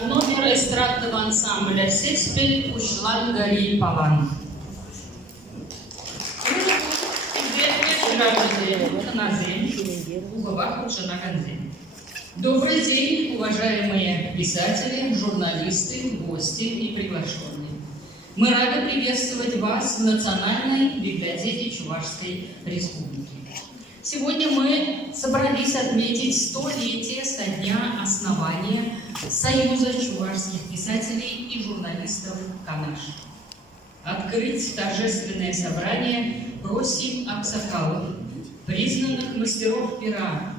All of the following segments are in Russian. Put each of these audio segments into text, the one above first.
Номер эстрадного ансамбля «Сеспель» Ушлан Гари Паван. Добрый день, уважаемые писатели, журналисты, гости и приглашенные. Мы рады приветствовать вас в Национальной библиотеке Чувашской Республики. Сегодня мы собрались отметить 100-летие со дня основания Союза чувашских писателей и журналистов «Канаш». Открыть торжественное собрание просим Аксакалов, признанных мастеров пера,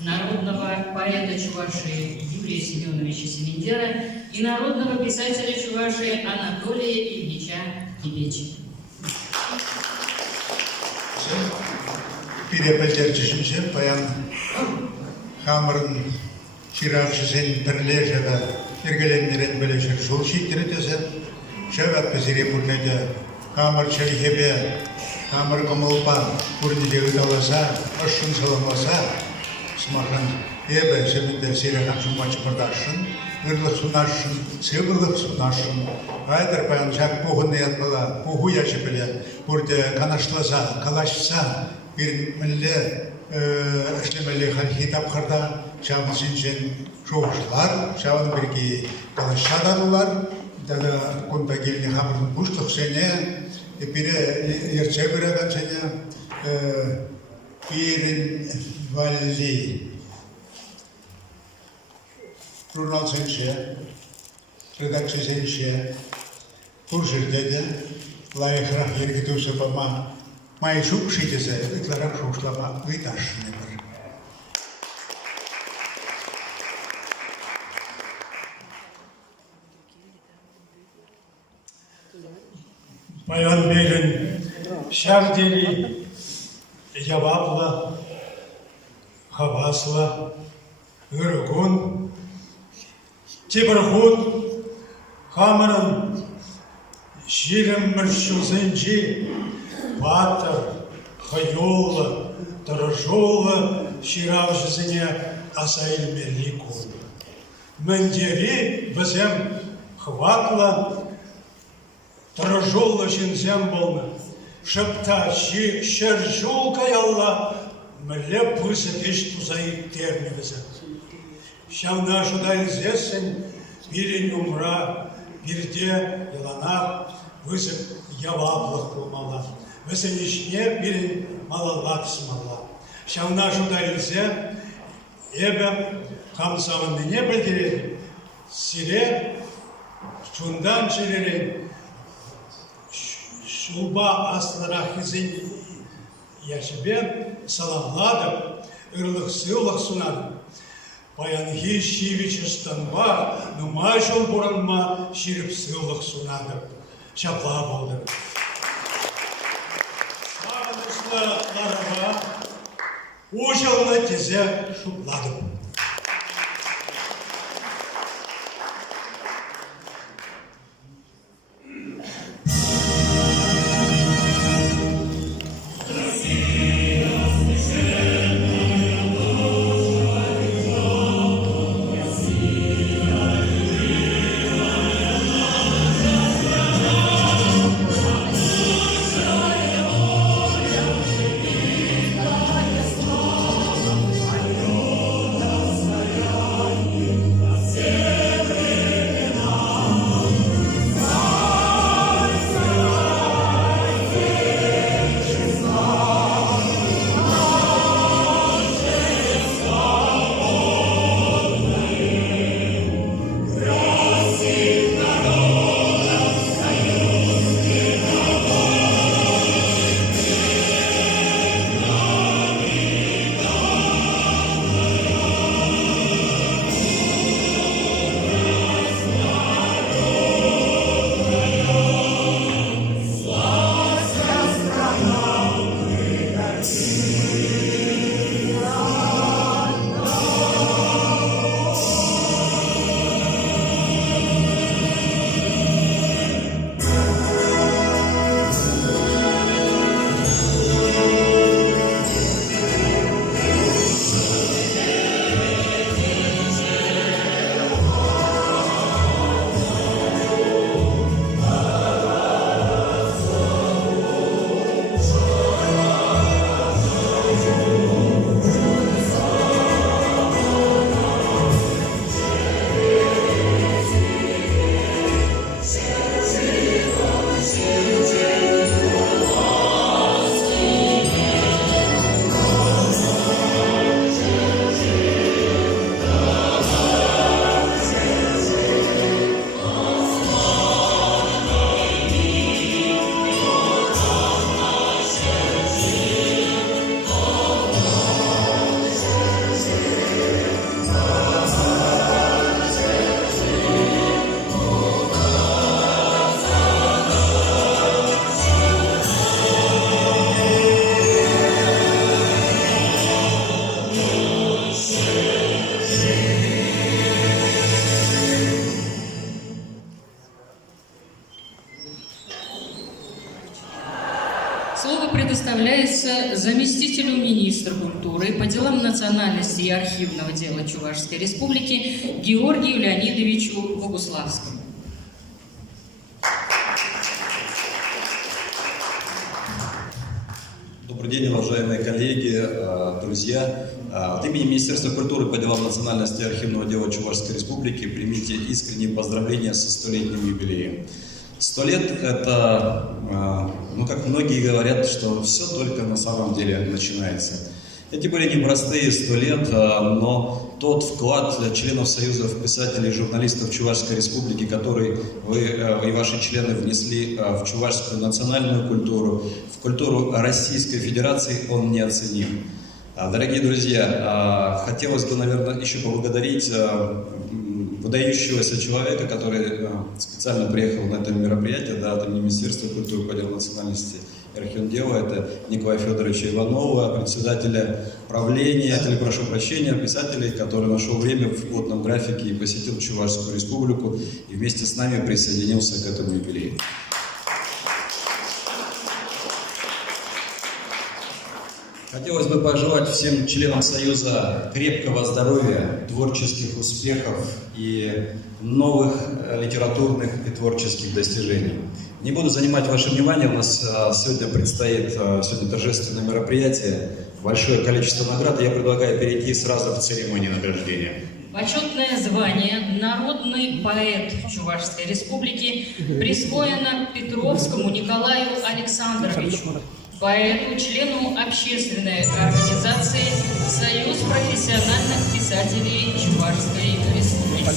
народного поэта Чувашии Юрия Семеновича Семендера и народного писателя Чувашии Анатолия Ильича Кибечи. Переподдерживаем паян хамрын чиравшisen бірлежігі ергелендерін білешір жолши тірітесі шағат пізіре бұрнайды хамыр чайхебе хамыр қомылпан бұрнедегі даласа ұшын саламаса смахан ебе семендер серехан жұмбачы бұрдашын үрлік сунашын, сыбырлық сунашын айдар паян жақ бұғын ятбала бұғы яшы біле бұрды канашласа, калашса bir milli işlemeli hitap kırda şahımızın için çoğuşlar, şahın birki kalışadadılar, da konta gelini hamurun kuşluk sene, biri yerçe bir adam sene, birin valli, jurnal senşe, redaksiya senşe, kurşir dedi, layıkrak yergitüse bama, Мои шукшитеся, декларам шушлама, выташны бір. Баян бегін шардели, явапла, хавасла, үргун, тебірхут, хамырын, жирім міршузынжи, Батыр, Хайола, Торожола Ширавжизине Асаиль Мелику. Мендери Вазем Хватла Торожола Шинзем Болна. Шепта Шержулка Ялла Мле Пусакиш Тузаи Терни Вазем. Шам нашу дали зесень, Пирень умра, Пирде Яланах, Высок Яваблах Кумала. Весенишне Пирень Малалак Смала. Шам нашу дали зе, Эбе Хамсаван не потеряли, Сире, Чундан Чирерин, Шуба Асларахизин, Яшбен, Саламладов, Ирлых Сылах Сунадов. Паянхи Шивича Станба, Нумашал Буранма, Ширип Сылах Сунадов. Шапла Болдер. Саванышла Ларава, Ужал на тезе Шубладов. Слово предоставляется заместителю министра культуры по делам национальности и архивного дела Чувашской Республики Георгию Леонидовичу Богуславскому. Добрый день, уважаемые коллеги, друзья. От имени Министерства культуры по делам национальности и архивного дела Чувашской Республики примите искренние поздравления со 100-летним юбилеем. 100 лет – это, как многие говорят, что все только на самом деле начинается. Эти были непростые 100 лет, но тот вклад членов Союзов писателей и журналистов Чувашской Республики, который вы и ваши члены внесли в чувашскую национальную культуру, в культуру Российской Федерации, он неоценим. Дорогие друзья, хотелось бы, наверное, еще поблагодарить выдающегося человека, который специально приехал на это мероприятие, от имени Министерства культуры по делам национальности и архивного дела. Это Николая Федоровича Иванова, председателя правления, прошу прощения, писателей, который нашел время в плотном графике и посетил Чувашскую Республику и вместе с нами присоединился к этому Хотелось бы пожелать всем членам Союза крепкого здоровья, творческих успехов и новых литературных и творческих достижений. Не буду занимать ваше внимание, у нас сегодня предстоит торжественное мероприятие, большое количество наград, и я предлагаю перейти сразу к церемонии награждения. Почетное звание «Народный поэт Чувашской Республики» присвоено Петровскому Николаю Александровичу, поэту, члену общественной организации «Союз профессиональных писателей Чувашской Республики».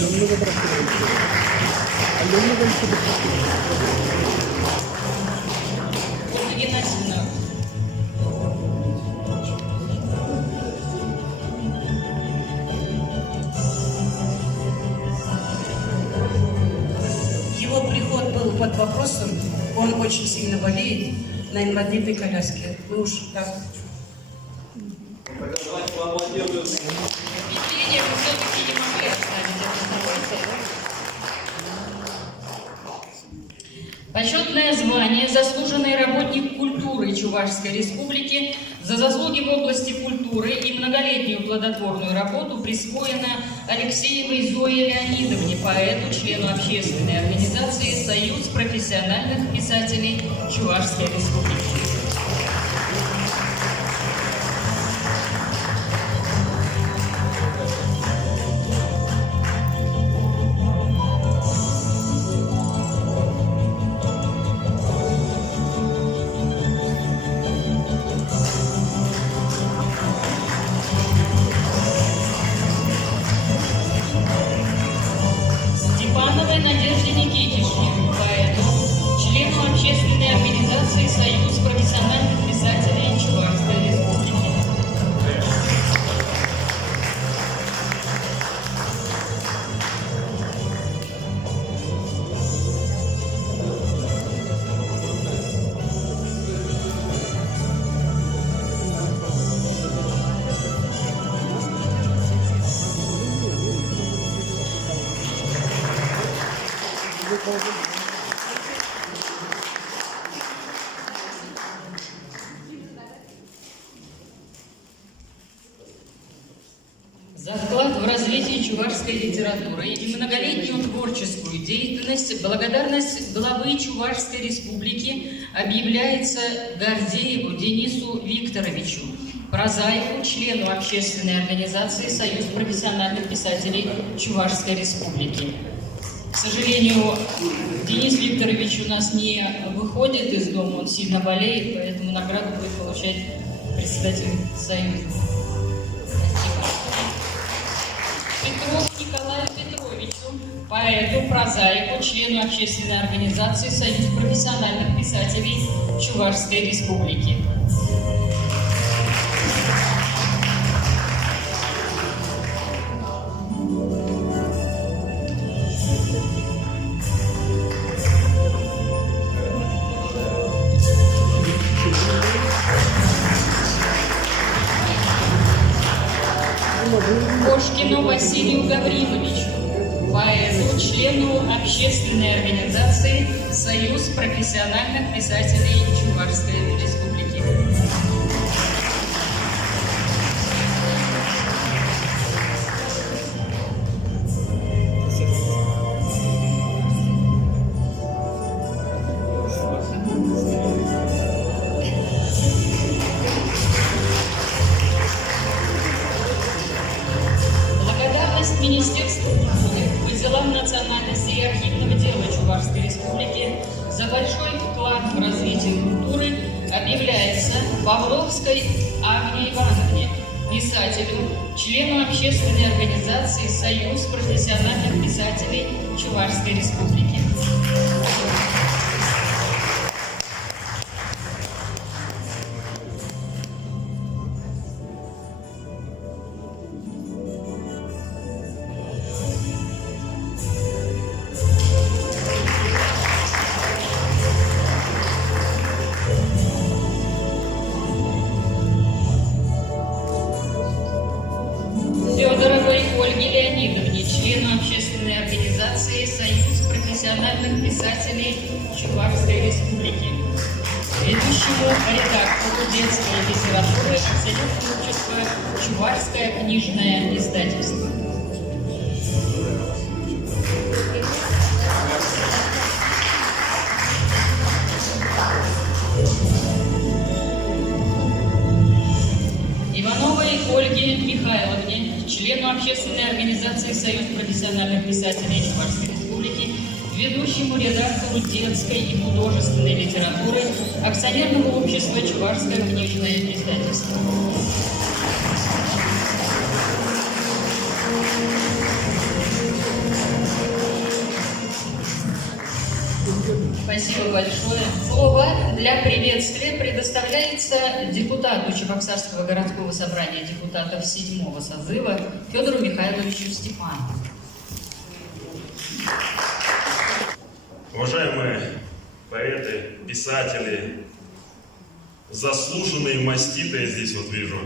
Ольга Геннадьевна. Его приход был под вопросом, он очень сильно болеет на инвалидной коляске. Мы уж так. Впечатление вы все-таки не могли оставить это. Почетное звание «Заслуженный работник культуры Чувашской Республики» за заслуги в области культуры и многолетнюю плодотворную работу присвоено Алексеевой Зое Леонидовне, поэту, члену общественной организации «Союз профессиональных писателей Чувашской Республики». Степановой Надежде Никитишне, поэту, члену общественной организации «Союз профессиональных писателей Чувашской Республики». За вклад в развитие чувашской литературы и многолетнюю творческую деятельность благодарность главы Чувашской Республики объявляется Гордееву Денису Викторовичу, прозаику, члену общественной организации «Союз профессиональных писателей Чувашской Республики». К сожалению, Денис Викторович у нас не выходит из дома, он сильно болеет, поэтому награду будет получать председатель Союза. Петров Николаю Петровичу, поэту, прозаику, члену общественной организации «Союз профессиональных писателей Чувашской Республики». Кошкину Василию Гавриловичу, поэту, члену общественной организации «Союз профессиональных писателей Чувашской Республики». Министерству культуры по делам национальности и архивного дела Чувашской Республики за большой вклад в развитие культуры объявляется Павловской Агне Ивановне, писателю, члену общественной организации «Союз профессиональных писателей Чувашской Республики». Федоровой Ольге Леонидовне, члену общественной организации «Союз профессиональных писателей ведущему редактору детской литературы акционерного общества «Чувашское книжное издательство». Ивановой Ольге Михайловне, члену общественной организации «Союз профессиональных писателей Чувашской Республики», ведущему редактору детской и художественной литературы акционерного общества «Чувашское книжное издательство». Спасибо большое. Слово для приветствия предоставляется депутату Чебоксарского городского собрания депутатов 7-го созыва Федору Михайловичу Степанову. Уважаемые поэты, писатели, заслуженные маститые здесь вот вижу,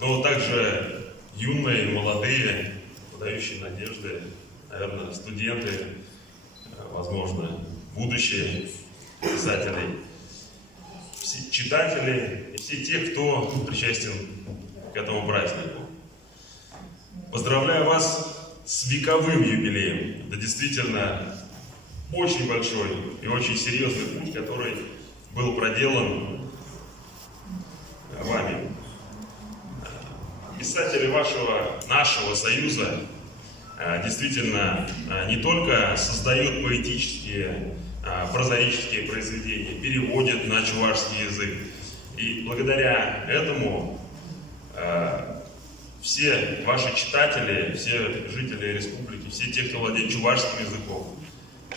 но также юные, молодые, подающие надежды, наверное, студенты, возможно, будущие писатели, все читатели и все те, кто причастен к этому празднику. Поздравляю вас с вековым юбилеем. Это действительно очень большой и очень серьезный путь, который был проделан вами. Писатели нашего союза действительно не только создают поэтические, прозаические произведения, переводят на чувашский язык. И благодаря этому все ваши читатели, все жители республики, все те, кто владеет чувашским языком,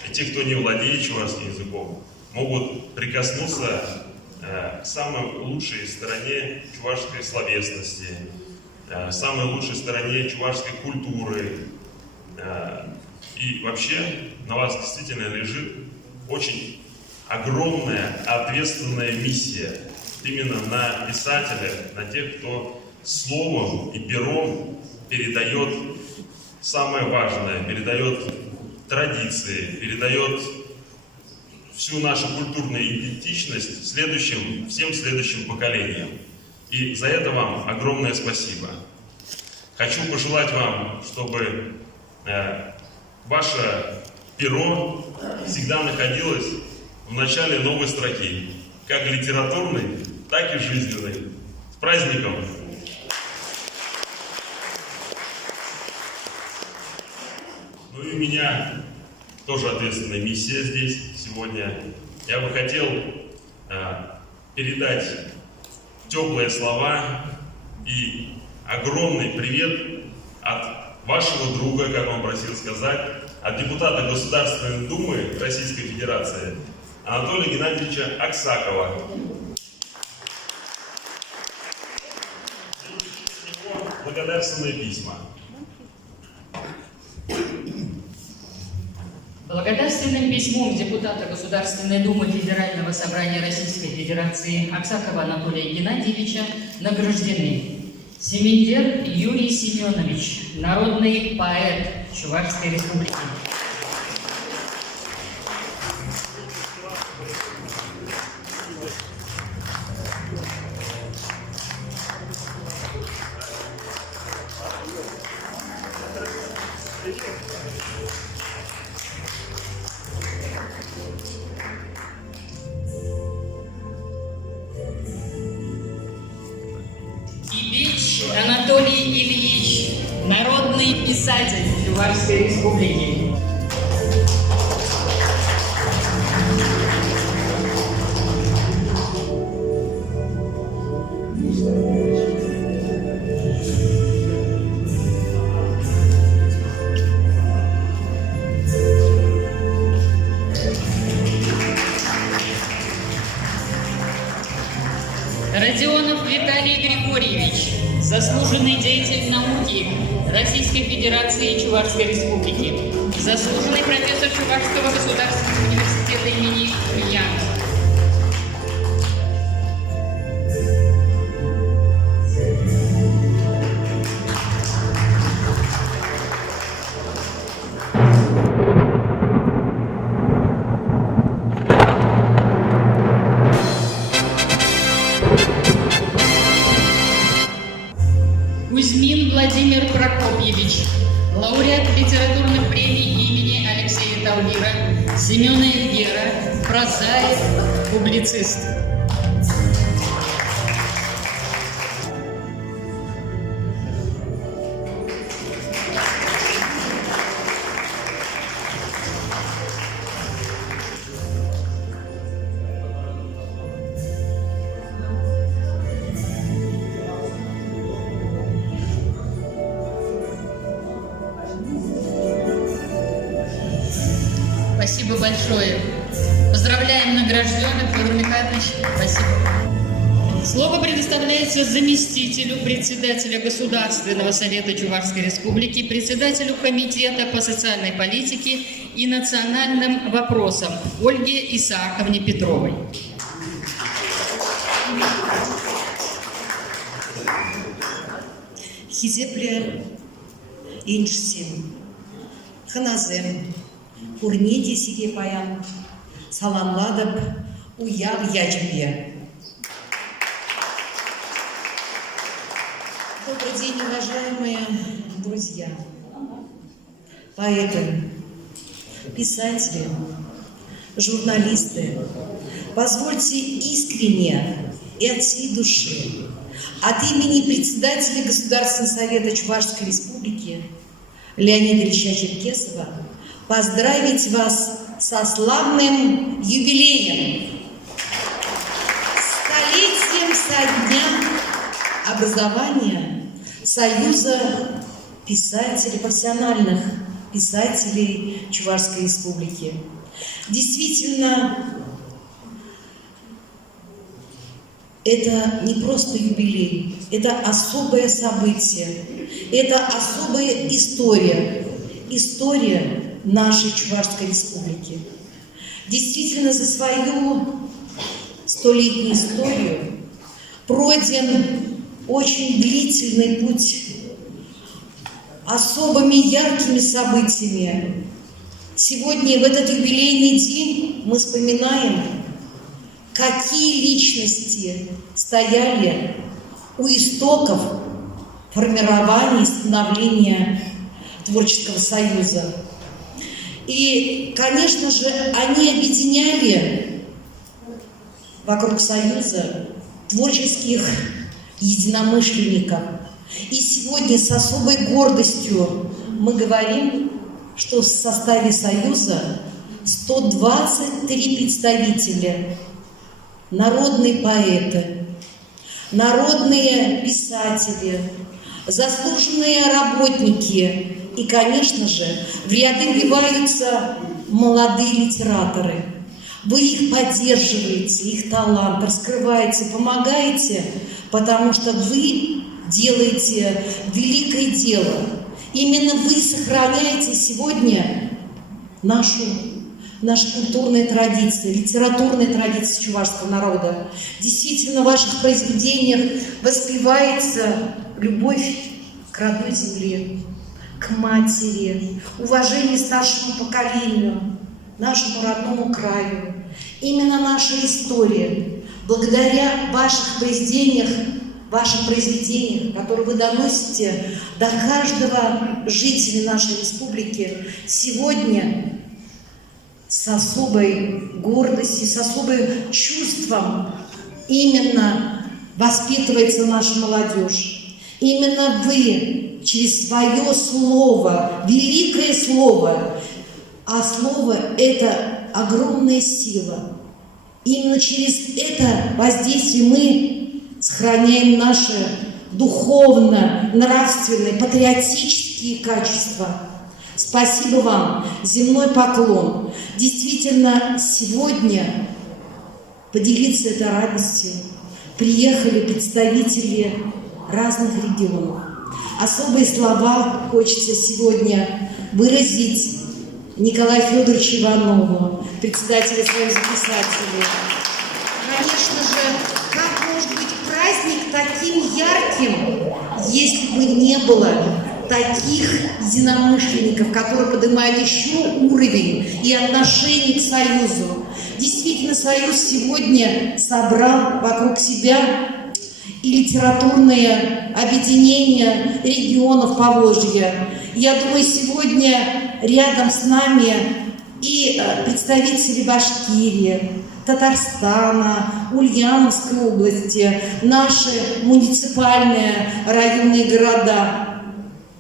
и те, кто не владеет чувашским языком, могут прикоснуться к самой лучшей стороне чувашской словесности, самой лучшей стороне чувашской культуры. И вообще на вас действительно лежит очень огромная, ответственная миссия. Именно на писателя, на тех, кто словом и пером передает самое важное, передает традиции, передает всю нашу культурную идентичность всем следующим поколениям. И за это вам огромное спасибо. Хочу пожелать вам, чтобы ваше перо всегда находилось в начале новой строки, как литературной, так и жизненной. С праздником! Ну и у меня тоже ответственная миссия здесь сегодня. Я бы хотел передать теплые слова и огромный привет от вашего друга, как он просил сказать, от депутата Государственной Думы Российской Федерации Анатолия Геннадьевича Аксакова. Благодарственные письма. Благодарственным письмом депутата Государственной Думы Федерального собрания Российской Федерации Аксакова Анатолия Геннадьевича награждены Семендер Юрий Семенович, народный поэт Чувашской Республики. Ибич Анатолий Ильич, народный писатель Чувашской Республики. Родионов Виталий Григорьевич, заслуженный деятель науки Российской Федерации и Чувашской Республики, заслуженный профессор Чувашского государственного университета имени Ульянова. Мурзаев, публицист. Спасибо большое. Поздравляем награжденных, Федор Михайлович. Спасибо. Слово предоставляется заместителю председателя Государственного совета Чувашской Республики, председателю Комитета по социальной политике и национальным вопросам Ольге Исааковне Петровой. Хизепле иншсин, ханазем, курнети сиге паян, саламладып, уяв яджбе. Добрый день, уважаемые друзья, поэты, писатели, журналисты. Позвольте искренне и от всей души от имени председателя Государственного совета Чувашской Республики Леонида Ильича Черкесова поздравить вас со славным юбилеем, столетием со дня образования Союза писателей, профессиональных писателей Чувашской Республики. Действительно, это не просто юбилей, это особое событие, это особая история, история нашей Чувашской Республики. Действительно, за свою столетнюю историю пройден очень длительный путь особыми яркими событиями. Сегодня, в этот юбилейный день, мы вспоминаем, какие личности стояли у истоков формирования и становления Творческого союза. И, конечно же, они объединяли вокруг союза творческих единомышленников. И сегодня с особой гордостью мы говорим, что в составе союза 123 представителя, народные поэты, народные писатели, заслуженные работники и, конечно же, в ряды вливаются молодые литераторы. Вы их поддерживаете, их талант, раскрываете, помогаете, потому что вы делаете великое дело. Именно вы сохраняете сегодня наши культурные традиции, литературные традиции чувашского народа. Действительно, в ваших произведениях воспевается любовь к родной земле, к матери, уважение старшему поколению, нашему родному краю. Именно наша история, благодаря вашим произведениям, которые вы доносите до каждого жителя нашей республики, сегодня с особой гордостью, с особым чувством именно воспитывается наша молодежь. Именно вы через свое слово, великое слово, а слово – это огромная сила. Именно через это воздействие мы сохраняем наши духовно-нравственные, патриотические качества. Спасибо вам, земной поклон. Действительно, сегодня поделиться этой радостью приехали представители разных регионов. Особые слова хочется сегодня выразить Николаю Федоровичу Иванову, председателю Союза писателей. Конечно же, как может быть праздник таким ярким, если бы не было таких единомышленников, которые поднимают еще уровень и отношение к Союзу. Действительно, Союз сегодня собрал вокруг себя и литературные объединения регионов Поволжья. Я думаю, сегодня рядом с нами и представители Башкирии, Татарстана, Ульяновской области, наши муниципальные районные города.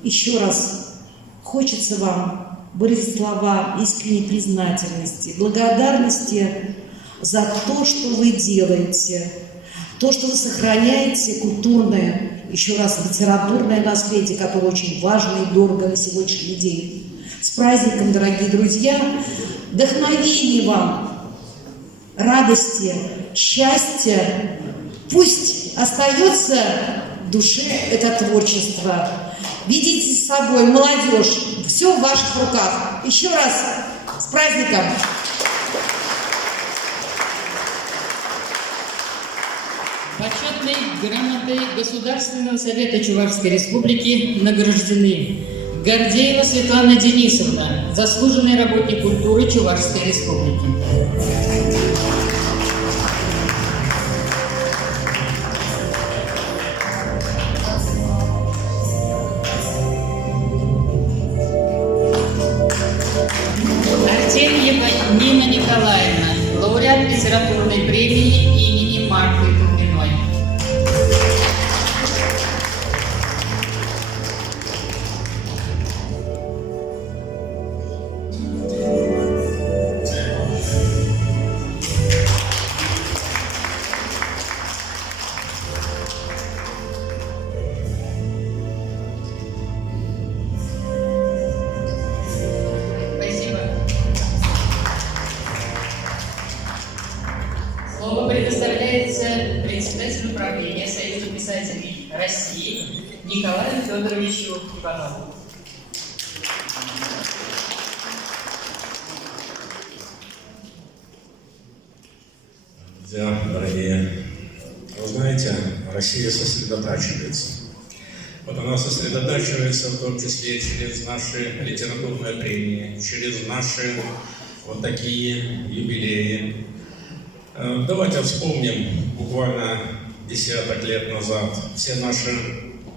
Еще раз хочется вам выразить слова искренней признательности, благодарности за то, что вы делаете, то, что вы сохраняете культурное, еще раз, литературное наследие, которое очень важно и дорого на сегодняшний день. С праздником, дорогие друзья! Вдохновения вам, радости, счастья. Пусть остается в душе это творчество. Ведите с собой, молодежь, все в ваших руках. Еще раз с праздником! Почетной грамотой Государственного совета Чувашской Республики награждены Гордеева Светлана Денисовна, заслуженный работник культуры Чувашской Республики. Артемьева Нина Николаевна, лауреат литературной премии имени Марфы Толминой. Слово предоставляется председателю правления Союза писателей России Николаю Федоровичу Иванову. Друзья, дорогие, вы знаете, Россия сосредотачивается. Вот она сосредотачивается в том числе через наши литературные премии, через наши вот такие юбилеи. Давайте вспомним буквально десяток лет назад. Все наши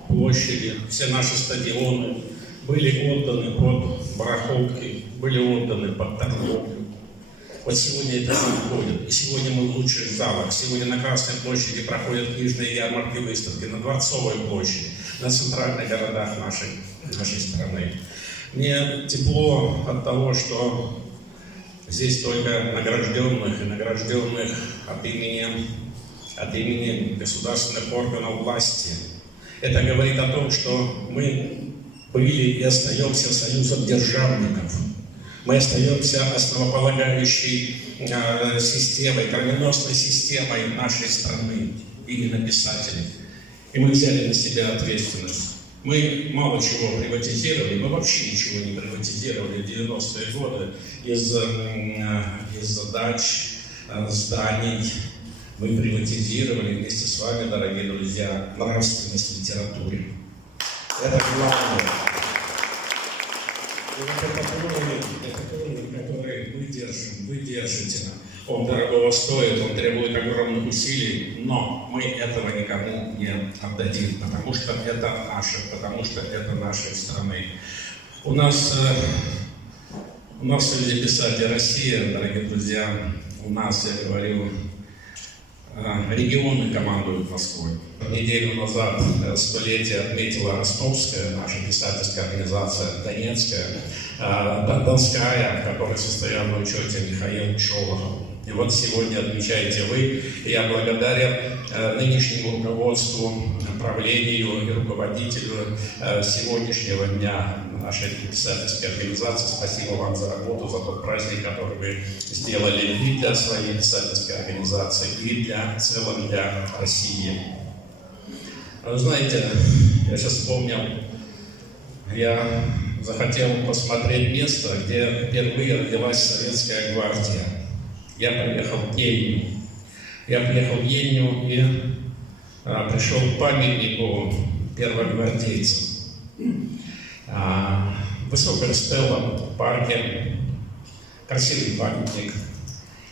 площади, все наши стадионы были отданы под барахолки, были отданы под торговлю. Вот сегодня это происходит. И сегодня мы в лучших залах. Сегодня на Красной площади проходят книжные ярмарки, выставки, на Дворцовой площади, на центральных городах нашей страны. Мне тепло от того, что здесь только награжденных и награжденных от имени государственных органов власти. Это говорит о том, что мы были и остаемся союзом державников. Мы остаемся основополагающей системой, кровеносной системой нашей страны, именно писателей. И мы взяли на себя ответственность. Мы мало чего приватизировали, мы вообще ничего не приватизировали в 90-е годы из дач, зданий. Мы приватизировали вместе с вами, дорогие друзья, нравственность в литературе. Это главное. Это уровень, который вы держите. Он дорого стоит, он требует огромных усилий, но мы этого никому не отдадим, потому что это наше, потому что это нашей страны. У нас среди писателей России, дорогие друзья, у нас, я говорю, регионы командуют Москвой. Неделю назад столетие отметила Ростовская, наша писательская организация, Донецкая, Донская, в которой состоял на учете Михаил Шолохов. И вот сегодня отмечаете вы, и я благодарен нынешнему руководству, правлению и руководителю сегодняшнего дня нашей писательской организации. Спасибо вам за работу, за тот праздник, который вы сделали и для своей писательской организации, и в целом для России. Вы знаете, я сейчас вспомнил, я захотел посмотреть место, где впервые родилась Советская гвардия. Я приехал в Ельню. И пришел к памятнику первогвардейцам. Высокая стела в парке, красивый памятник.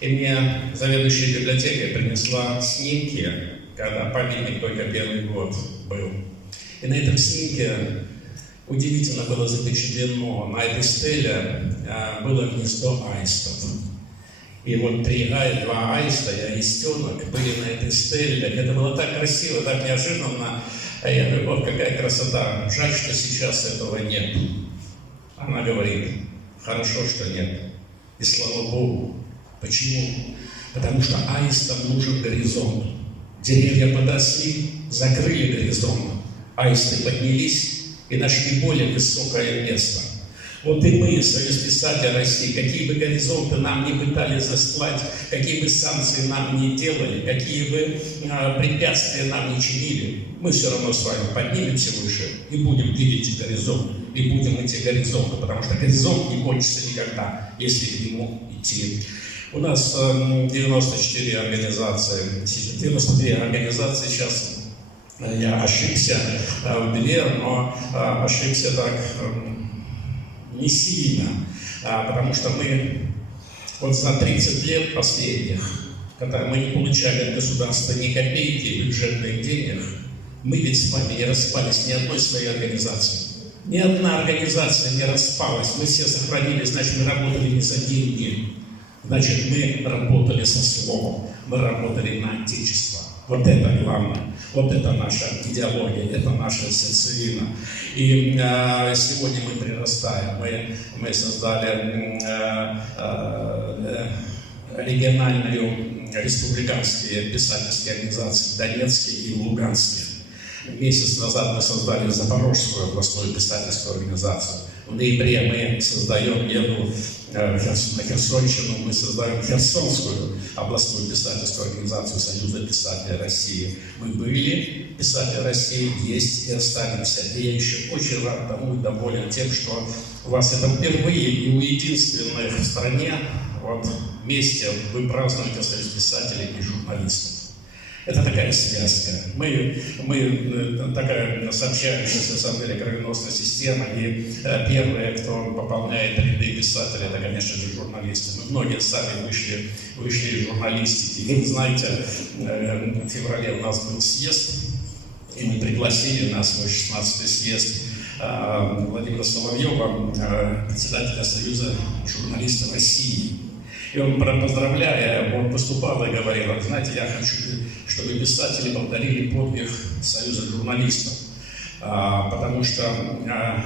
И мне заведующая библиотекой принесла снимки, когда памятник только первый год был. И на этом снимке удивительно было запечатлено. На этой стеле было гнездо аистов. И вот 2 аиста и аистенок были на этой стеле. Это было так красиво, так неожиданно. А я говорю, вот какая красота. Жаль, что сейчас этого нет. Она говорит, хорошо, что нет. И слава Богу. Почему? Потому что аистам нужен горизонт. Деревья подросли, закрыли горизонт. Аисты поднялись и нашли более высокое место. Вот и мы, Союз писателей России, какие бы горизонты нам не пытались застлать, какие бы санкции нам не делали, какие бы препятствия нам не чинили, мы все равно с вами поднимемся выше и будем видеть горизонт, и будем идти горизонты, потому что горизонт не кончится никогда, если к нему идти. У нас 94 организации, 92 организации сейчас. Я ошибся в Беле, но ошибся так не сильно, потому что мы вот за 30 лет последних, когда мы не получали от государства ни копейки бюджетных денег, мы ведь с вами не распались ни одной своей организации. Ни одна организация не распалась, мы все сохранились, значит, мы работали не за деньги, значит, мы работали со словом, мы работали на Отечество. Вот это главное, вот это наша идеология, это наша сердцевина. И сегодня мы прирастаем, мы создали региональные республиканские писательские организации в Донецке и в Луганске. Месяц назад мы создали Запорожскую областную писательскую организацию. В ноябре мы создаем, еду на Херсонщину, мы создаем Херсонскую областную писательскую организацию Союза писателей России. Мы были писатели России, есть и останемся. И я еще очень рад тому и доволен тем, что у вас это впервые и у единственных в стране вот, вместе вы празднуете Союз писателей и журналистов. Это такая связка. Мы такая сообщающаяся, на самом деле, кровеносная система. И первые, кто пополняет ряды писателей, это, конечно же, журналисты. Мы многие сами вышли из журналистики. Вы знаете, в феврале у нас был съезд, и мы пригласили на свой 16-й съезд Владимира Соловьева, председателя Союза журналистов России. И он, поздравляя, он выступал и говорил, знаете, я хочу, чтобы писатели повторили подвиг Союза журналистов, потому что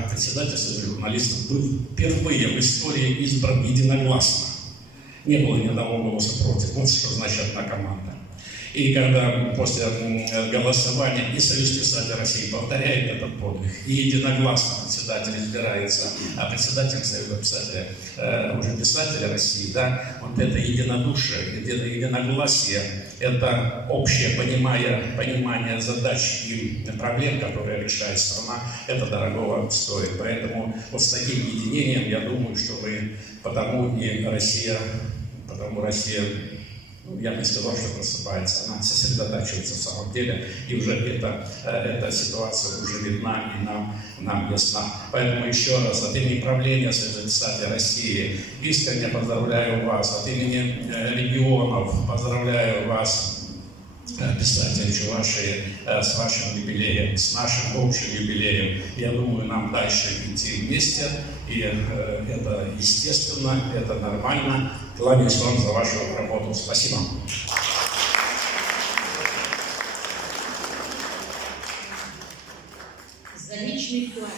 председатель Союза журналистов был впервые в истории избран единогласно. Не было ни одного голоса против. Вот что значит одна команда. И когда после голосования и Союз писателей России повторяет этот подвиг, и единогласно председатель избирается, а председателем Союза писателей, уже писателя России, да, вот это единодушие, единогласие, это общее понимание задач и проблем, которые решает страна, это дорогого стоит. Поэтому вот с таким единением, я думаю, что мы, потому Россия, я бы не сказал, что просыпается, она сосредотачивается в самом деле, и уже эта ситуация уже видна и нам ясна. Поэтому еще раз от имени правления Союза писателей России искренне поздравляю вас, от имени регионов поздравляю вас, писатели Чувашии, с вашим юбилеем, с нашим общим юбилеем. Я думаю, нам дальше идти вместе, и это естественно, это нормально. Кланяюсь вам за вашу работу. Спасибо. За личный вклад.